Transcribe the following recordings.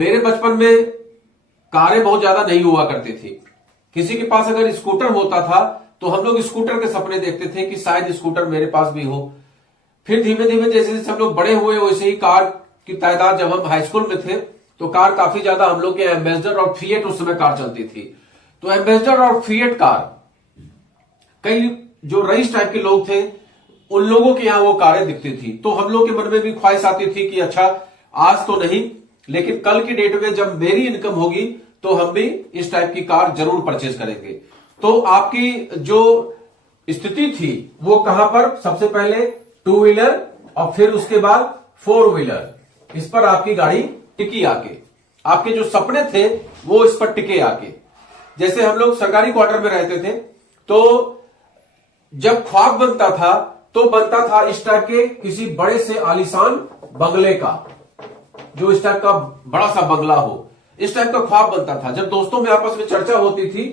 मेरे बचपन में कारें बहुत ज्यादा नहीं हुआ करती थी। किसी के पास अगर स्कूटर होता था तो हम लोग स्कूटर के सपने देखते थे कि शायद स्कूटर मेरे पास भी हो। फिर धीमे धीमे जैसे जैसे हम लोग बड़े हुए वैसे ही कार की तादाद, जब हम हाई स्कूल में थे तो कार काफी ज्यादा, हम लोग के एम्बेसडर और फिएट उस समय कार चलती थी, तो एम्बेसडर और फिएट कार, कई जो रईस टाइप के लोग थे उन लोगों के यहां वो कारें दिखती थी। तो हम लोग के मन में भी ख्वाहिश आती थी कि अच्छा आज तो नहीं, लेकिन कल की डेट में जब मेरी इनकम होगी तो हम भी इस टाइप की कार जरूर परचेज करेंगे। तो आपकी जो स्थिति थी वो कहां पर, सबसे पहले टू व्हीलर और फिर उसके बाद फोर व्हीलर, इस पर आपकी गाड़ी टिकी आके, आपके जो सपने थे वो इस पर टिके आके। जैसे हम लोग सरकारी क्वार्टर में रहते थे तो जब ख्वाब बनता था तो बनता था इस टाइप के किसी बड़े से आलीशान बंगले का, जो इस टाइप का बड़ा सा बंगला हो, इस टाइप का ख्वाब बनता था। जब दोस्तों में आपस में चर्चा होती थी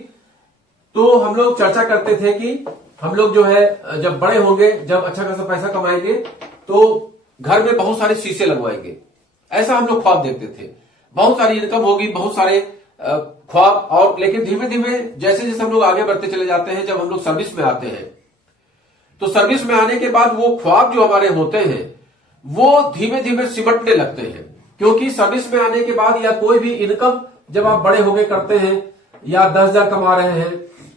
तो हम लोग चर्चा करते थे कि हम लोग जो है जब बड़े होंगे, जब अच्छा खासा पैसा कमाएंगे तो घर में बहुत सारे शीशे लगवाएंगे, ऐसा हम लोग ख्वाब देखते थे। बहुत सारी इनकम होगी, बहुत सारे ख्वाब। और लेकिन धीमे धीमे जैसे जैसे हम लोग आगे बढ़ते चले जाते हैं, जब हम लोग सर्विस में आते हैं तो सर्विस में आने के बाद वो ख्वाब जो हमारे होते हैं वो धीमे धीमे सिमटने लगते हैं। क्योंकि सर्विस में आने के बाद या कोई भी इनकम जब आप बड़े होके करते हैं, या 10,000 कमा रहे हैं,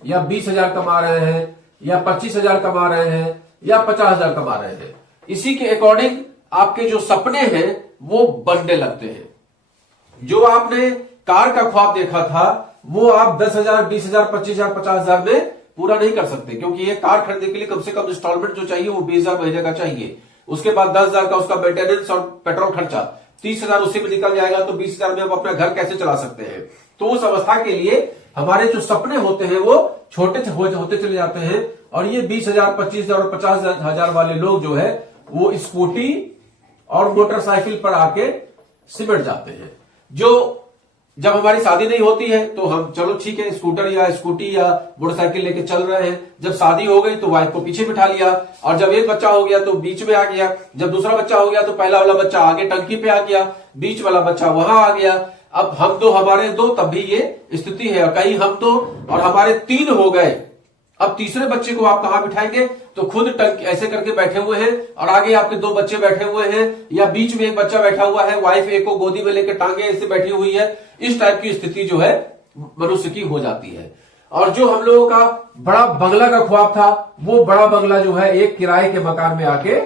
या 20,000 कमा रहे हैं, या 25,000 कमा रहे हैं, या 50,000 कमा रहे हैं, इसी के अकॉर्डिंग आपके जो सपने हैं वो बनने लगते हैं। जो आपने कार का ख्वाब देखा था वो आप 10,000, 20,000, 25,000, 50,000 में पूरा नहीं कर सकते, क्योंकि ये कार खरीदने के लिए कम से कम इंस्टॉलमेंट जो चाहिए वो 20,000 महीने का चाहिए। उसके बाद 10,000 का उसका मेंटेनेंस और पेट्रोल खर्चा, 30,000 उसी में निकल जाएगा, तो 20,000 में हम अपना घर कैसे चला सकते हैं। तो उस अवस्था के लिए हमारे जो सपने होते हैं वो छोटे होते चले जाते हैं। और ये 20,000, 25,000 और 50,000 वाले लोग जो है वो स्कूटी और मोटरसाइकिल पर आके सिमट जाते हैं। जो जब हमारी शादी नहीं होती है तो हम चलो ठीक है स्कूटर या स्कूटी या मोटरसाइकिल लेके चल रहे हैं, जब शादी हो गई तो वाइफ को पीछे बिठा लिया, और जब एक बच्चा हो गया तो बीच में आ गया, जब दूसरा बच्चा हो गया तो पहला वाला बच्चा आगे टंकी पे आ गया, बीच वाला बच्चा वहां आ गया। अब हम दो हमारे दो, तब भी ये स्थिति है। कहीं हम दो और हमारे 3 हो गए, अब तीसरे बच्चे को आप कहां बिठाएंगे, तो खुद टंकी ऐसे करके बैठे हुए हैं और आगे आपके 2 बच्चे बैठे हुए हैं, या बीच में एक बच्चा बैठा हुआ है, वाइफ एक को गोदी में लेकर टांगे ऐसे बैठी हुई है। इस टाइप की स्थिति जो है मनुष्य की हो जाती है। और जो हम लोगों का बड़ा बंगला का ख्वाब था वो बड़ा बंगला जो है एक किराए के मकान में आके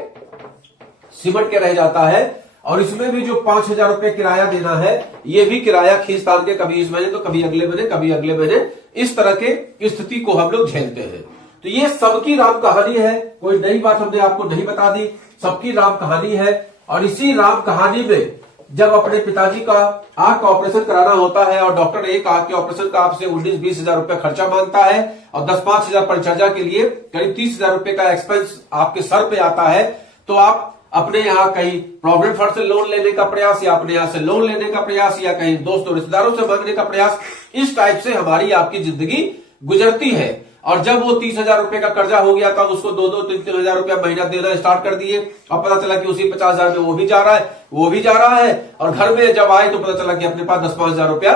सिमट के रह जाता है। और इसमें भी जो 5,000 रुपए किराया देना है, ये भी किराया खींच तान के कभी इस महीने तो कभी अगले महीने, कभी अगले महीने, इस तरह के स्थिति को हम लोग झेलते हैं। तो ये सबकी राम कहानी है, कोई नई बात हमने आपको नहीं बता दी, सबकी राम कहानी है। और इसी राम कहानी में जब अपने पिताजी का आंख का ऑपरेशन कराना होता है और डॉक्टर एक आंख के ऑपरेशन का आपसे 19-20 हजार रुपया खर्चा मांगता है और 10-5 हजार परिचर्या के लिए करीब 30,000 रुपए का एक्सपेंस आपके सर पे आता है, तो आप अपने यहाँ कहीं प्रॉविडेंट फंड से लोन लेने का प्रयास, या अपने यहाँ से लोन लेने का प्रयास, या कहीं दोस्तों रिश्तेदारों से मांगने का प्रयास, इस टाइप से हमारी आपकी जिंदगी गुजरती है। और जब वो 30,000 रुपए का कर्जा हो गया तब उसको 2-2, 3-3 हजार रुपया महीना देना स्टार्ट कर दिए, और पता चला कि उसी 50,000 में वो भी जा रहा है, वो भी जा रहा है, और घर में जब आए तो पता चला कि अपने पास 10-5 हजार रुपया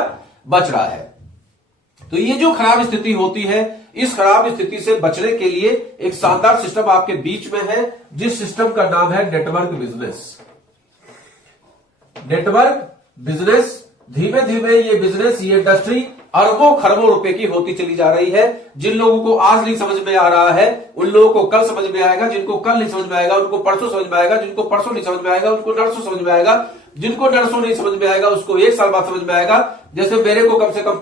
बच रहा है। तो ये जो खराब स्थिति होती है, इस खराब स्थिति से बचने के लिए एक शानदार सिस्टम आपके बीच में है, जिस सिस्टम का नाम है नेटवर्क बिजनेस। नेटवर्क बिजनेस, धीमे धीमे ये बिजनेस, ये इंडस्ट्री अरबों खरबों रुपए की होती चली जा रही है। जिन लोगों को आज नहीं समझ में आ रहा है उन लोगों को कल समझ में आएगा, जिनको कल नहीं समझ में आएगा उनको परसों समझ में आएगा, जिनको परसों नहीं समझ में आएगा उनको नरसों समझ में आएगा, जिनको नरसों नहीं समझ में आएगा उसको 1 साल बाद समझ में आएगा। जैसे मेरे को कम से कम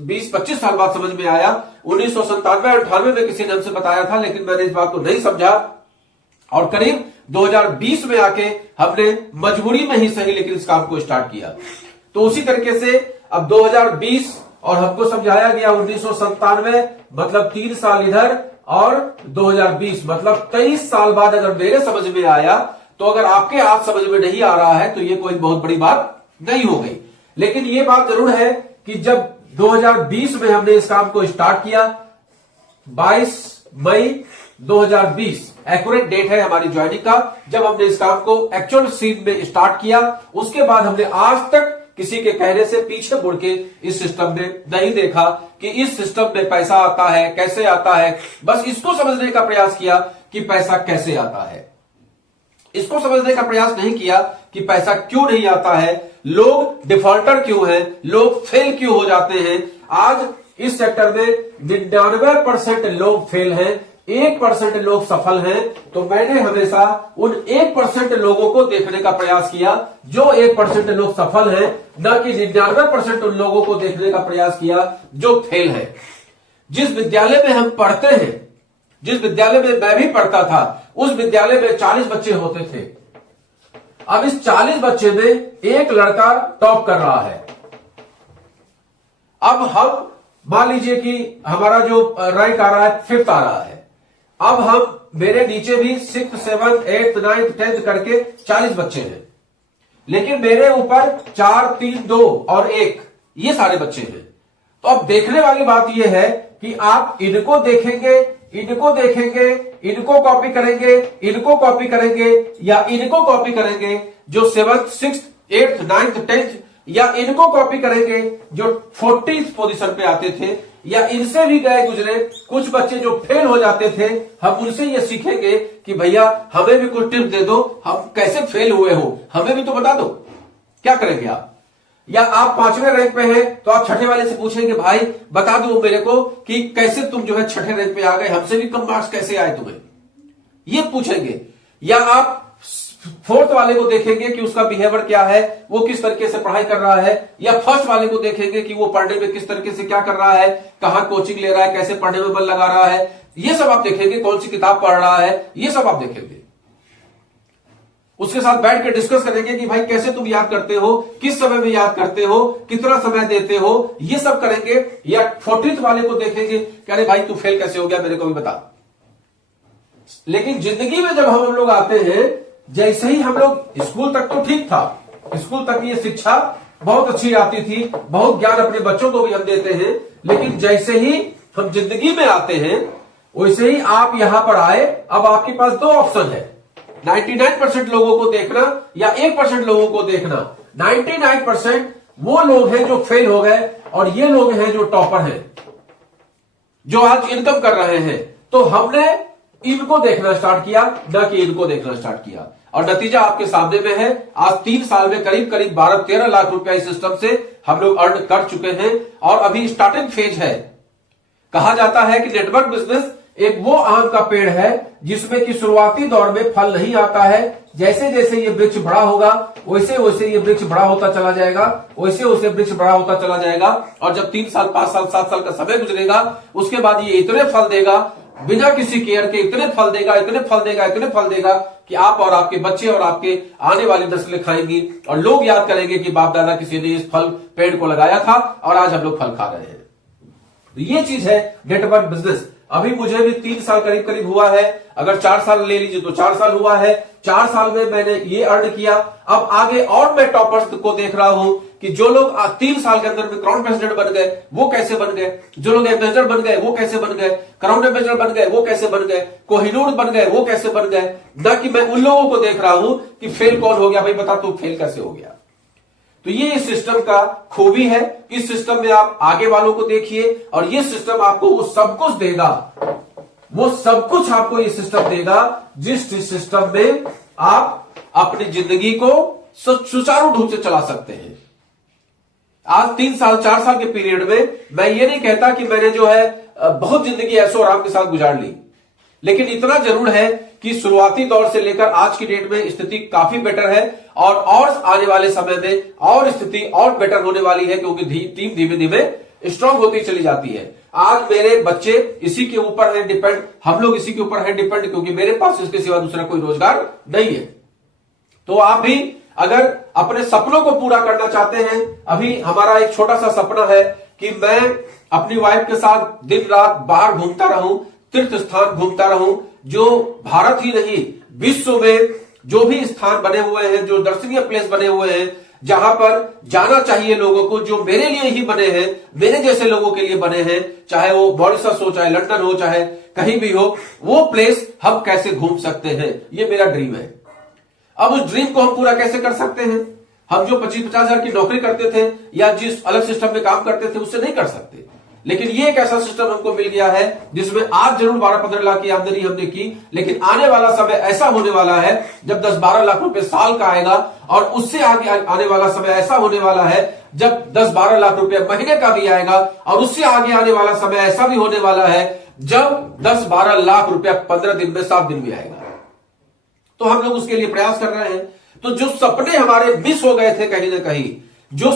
20-25 साल बाद समझ में आया। 1997-98 में किसी ने हमसे बताया था, लेकिन मैंने इस बात को नहीं समझा, और करीब 2020 में आके हमने मजबूरी में ही सही लेकिन इस काम को स्टार्ट किया। तो उसी तरीके से अब 2020 और हमको समझाया गया 1997, मतलब 3 साल इधर, और 2020 मतलब 23 साल बाद अगर मेरे समझ में आया, तो अगर आपके आज समझ में नहीं आ रहा है तो ये कोई बहुत बड़ी बात नहीं हो गई। लेकिन ये बात जरूर है कि जब 2020 में हमने इस काम को स्टार्ट किया, 22 मई 2020 एक्यूरेट डेट है हमारी ज्वाइनिंग का, जब हमने इस काम को एक्चुअल सीन में स्टार्ट किया। उसके बाद हमने आज तक किसी के कहने से पीछे मुड़ के इस सिस्टम में नहीं देखा कि इस सिस्टम में पैसा आता है, कैसे आता है। बस इसको समझने का प्रयास किया कि पैसा कैसे आता है। इसको समझने का प्रयास नहीं किया कि पैसा क्यों नहीं आता है, लोग डिफॉल्टर क्यों हैं, लोग फेल क्यों हो जाते हैं। आज इस सेक्टर में 99% लोग फेल हैं, 1% लोग सफल हैं। तो मैंने हमेशा उन 1% लोगों को देखने का प्रयास किया जो 1% लोग सफल हैं, न कि 99% उन लोगों को देखने का प्रयास किया जो फेल है। जिस विद्यालय में हम पढ़ते हैं, जिस विद्यालय में मैं भी पढ़ता था, उस विद्यालय में 40 बच्चे होते थे। अब इस 40 बच्चे में एक लड़का टॉप कर रहा है। अब हम मान लीजिए कि हमारा जो रैंक आ रहा है 5th आ रहा है। अब हम मेरे नीचे भी 6th 7th 8th 9th 10th करके 40 बच्चे हैं, लेकिन मेरे ऊपर 4 3 2 और 1 ये सारे बच्चे हैं। तो अब देखने वाली बात यह है कि आप इनको देखेंगे, इनको देखेंगे, इनको कॉपी करेंगे, इनको कॉपी करेंगे या इनको कॉपी करेंगे जो 7th 6th 8th 9th 10th, या इनको कॉपी करेंगे जो 40th पोजीशन पे आते थे, या इनसे भी गए गुजरे कुछ बच्चे जो फेल हो जाते थे। हम उनसे ये सीखेंगे कि भैया हमें भी कुछ टिप्स दे दो, हम कैसे फेल हुए हो हमें भी तो बता दो। क्या करेंगे आप? या आप 5वें रैंक पे हैं तो आप 6ठे वाले से पूछेंगे भाई बता दो मेरे को कि कैसे तुम जो है 6ठे रैंक पे आ गए, हमसे भी कम मार्क्स कैसे आए तुम्हें, ये पूछेंगे। या आप 4th वाले को देखेंगे कि उसका बिहेवियर क्या है, वो किस तरीके से पढ़ाई कर रहा है। या 1st वाले को देखेंगे कि वो पढ़ने में किस तरीके से क्या कर रहा है, कहां कोचिंग ले रहा है, कैसे पढ़ने में मन लगा रहा है, ये सब आप देखेंगे। कौन सी किताब पढ़ रहा है, ये सब आप देखेंगे। उसके साथ बैठ के डिस्कस करेंगे कि भाई कैसे तुम याद करते हो, किस समय में याद करते हो, कितना समय देते हो, ये सब करेंगे। या 40th वाले को देखेंगे कि अरे भाई तू फेल कैसे हो गया, मेरे को भी बता। लेकिन जिंदगी में जब हम लोग आते हैं, जैसे ही हम लोग स्कूल तक तो ठीक था, स्कूल तक ये शिक्षा बहुत अच्छी आती थी, बहुत ज्ञान अपने बच्चों को भी हम देते हैं। लेकिन जैसे ही हम जिंदगी में आते हैं वैसे ही आप यहां पर आए, अब आपके पास 2 ऑप्शन है, 99% लोगों को देखना या 1% लोगों को देखना। 99% वो लोग हैं जो फेल हो गए और ये लोग हैं जो टॉपर हैं, जो आज इनकम कर रहे हैं। तो हमने इनको देखना स्टार्ट किया, न कि इनको देखना स्टार्ट किया, और नतीजा आपके सामने में है। आज 3 साल में करीब करीब 12-13 लाख रुपया इस सिस्टम से हम लोग अर्न कर चुके हैं और अभी स्टार्टिंग फेज है। कहा जाता है कि नेटवर्क बिजनेस एक वो आम का पेड़ है जिसमें कि शुरुआती दौर में फल नहीं आता है। जैसे जैसे ये वृक्ष बड़ा होगा वैसे वैसे ये वृक्ष बड़ा होता चला जाएगा, वैसे वैसे वृक्ष बड़ा होता चला जाएगा। और जब 3 साल 5 साल 7 साल का समय गुजरेगा उसके बाद ये इतने फल देगा, बिना किसी केयर के इतने फल देगा, इतने फल देगा, इतने फल देगा कि आप और आपके बच्चे और आपके आने वाली नस्लें खाएंगी और लोग याद करेंगे कि बाप दादा किसी ने इस फल पेड़ को लगाया था और आज हम लोग फल खा रहे हैं। तो ये चीज है नेटवर्क बिजनेस। अभी मुझे भी 3 साल करीब करीब हुआ है, अगर 4 साल ले लीजिए तो 4 साल हुआ है। 4 साल में मैंने ये अर्न किया। अब आगे और मैं टॉपर्स को देख रहा हूं कि जो लोग 3 साल के अंदर में क्राउन प्रेसिडेंट बन गए वो कैसे बन गए, जो लोग एम्बेसडर बन गए वो कैसे बन गए, क्राउन एम्बेसडर बन गए वो कैसे बन गए, कोहिनूर बन गए वो कैसे बन गए। न कि मैं उन लोगों को देख रहा हूं कि फेल कौन हो गया, भाई बता तू फेल कैसे हो गया। तो ये इस सिस्टम का खूबी है। इस सिस्टम में आप आगे वालों को देखिए और ये सिस्टम आपको वो सब कुछ देगा, वो सब कुछ आपको ये सिस्टम देगा जिस सिस्टम में आप अपनी जिंदगी को सुचारू ढंग से चला सकते हैं। आज 3 साल 4 साल के पीरियड में मैं ये नहीं कहता कि मैंने जो है बहुत जिंदगी ऐशो आराम के साथ गुजार ली, लेकिन इतना जरूर है कि शुरुआती दौर से लेकर आज की डेट में स्थिति काफी बेटर है और आने वाले समय में और स्थिति और बेटर होने वाली है, क्योंकि टीम धीमे धीमे स्ट्रांग होती चली जाती है। आज मेरे बच्चे इसी के ऊपर है डिपेंड, हम लोग इसी के ऊपर है डिपेंड, क्योंकि मेरे पास इसके सिवा दूसरा कोई रोजगार नहीं है। तो आप भी अगर अपने सपनों को पूरा करना चाहते हैं, अभी हमारा एक छोटा सा सपना है कि मैं अपनी वाइफ के साथ दिन रात बाहर घूमता रहूं, तीर्थ स्थान घूमता रहूं, जो भारत ही नहीं विश्व में जो भी स्थान बने हुए हैं, जो दर्शनीय प्लेस बने हुए हैं, जहां पर जाना चाहिए लोगों को, जो मेरे लिए ही बने हैं, मेरे जैसे लोगों के लिए बने हैं, चाहे वो मॉरिशस हो, चाहे लंदन हो, चाहे कहीं भी हो, वो प्लेस हम कैसे घूम सकते हैं, ये मेरा ड्रीम है। अब उस ड्रीम को हम पूरा कैसे कर सकते हैं? हम जो 25-50 हजार की नौकरी करते थे या जिस अलग सिस्टम में काम करते थे उससे नहीं कर सकते। लेकिन ये एक ऐसा सिस्टम हमको मिल गया है जिसमें आज जरूर 12-15 लाख की आमदनी हमने की, लेकिन आने वाला समय ऐसा होने वाला है जब 10-12 लाख रुपए साल का आएगा, और उससे आगे आने वाला समय ऐसा होने वाला है जब 10-12 लाख रुपए महीने का भी आएगा, और उससे आगे आने वाला समय ऐसा भी होने वाला है जब 10-12 लाख रुपया 15 दिन में 7 दिन में आएगा। तो हम लोग उसके लिए प्रयास कर रहे हैं। तो जो सपने हमारे मिस हो गए थे कहीं ना कहीं, जो